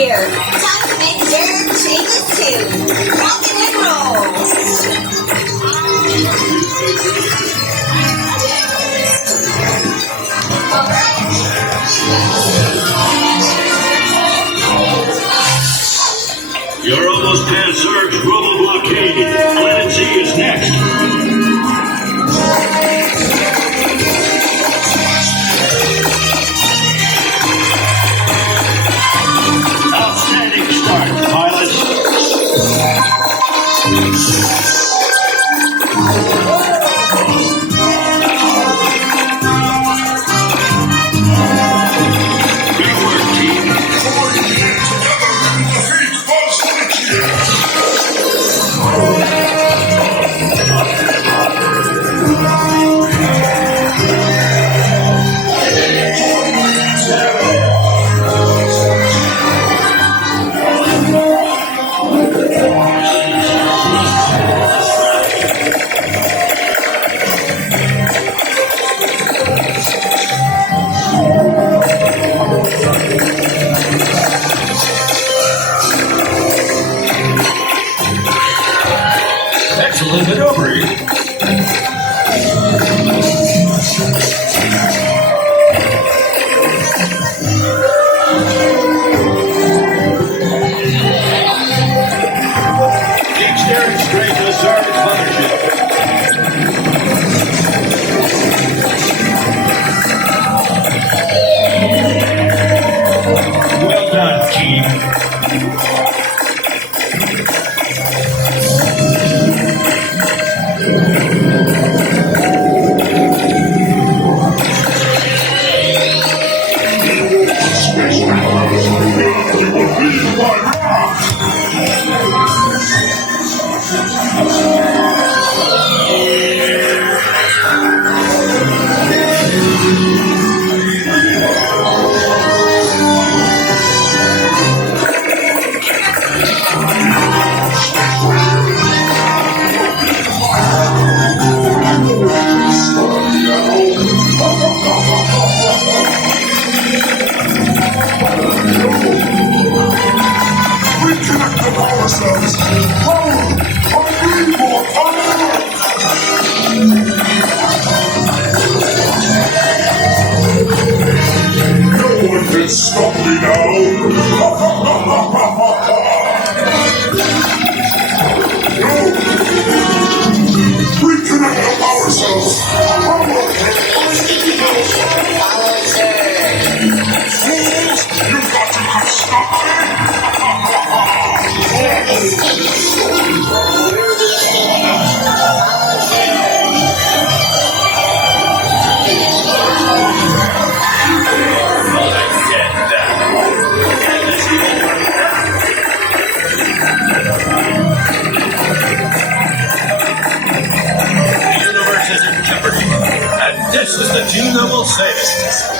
Lightyear. Time to make weird changes too. Rock and roll. You're almost past Zerg's global blockade. Planet Z is next. Outstanding start, pilots. Great work, team. Excellent maneuver. Keep steering straight to the Zerg mothership. Well done, team. Stop me now! Reconnect the power cells! You've got to stop This is the team that will save it.